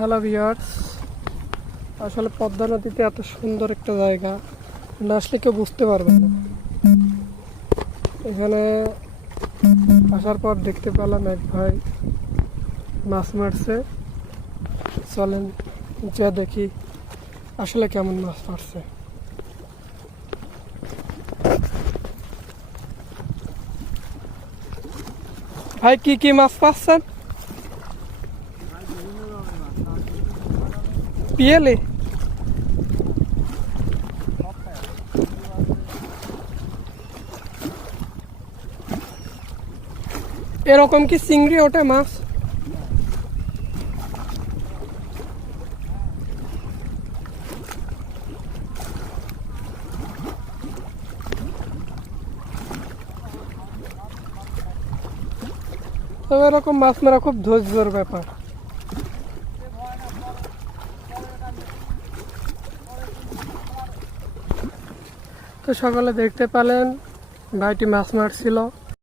Hello viewers, আসলে পদ্মা নদীতে এত সুন্দর একটা জায়গা না আসলে কেউ বুঝতে পারবে না। এখানে আসার পর দেখতে পেলাম এক ভাই মাছ মারছে। চলেন যা দেখি আসলে কেমন মাছ মারছে। ভাই কি কি মাছ পাচ্ছেন? পিয়েলি এরকম কি চিংড়ি ওঠে মাছ? তবে এরকম মাছ মারা খুব ধৈর্যের ব্যাপার। তো সকালে দেখতে পেলেন ভাইটি মাছ মারছিল।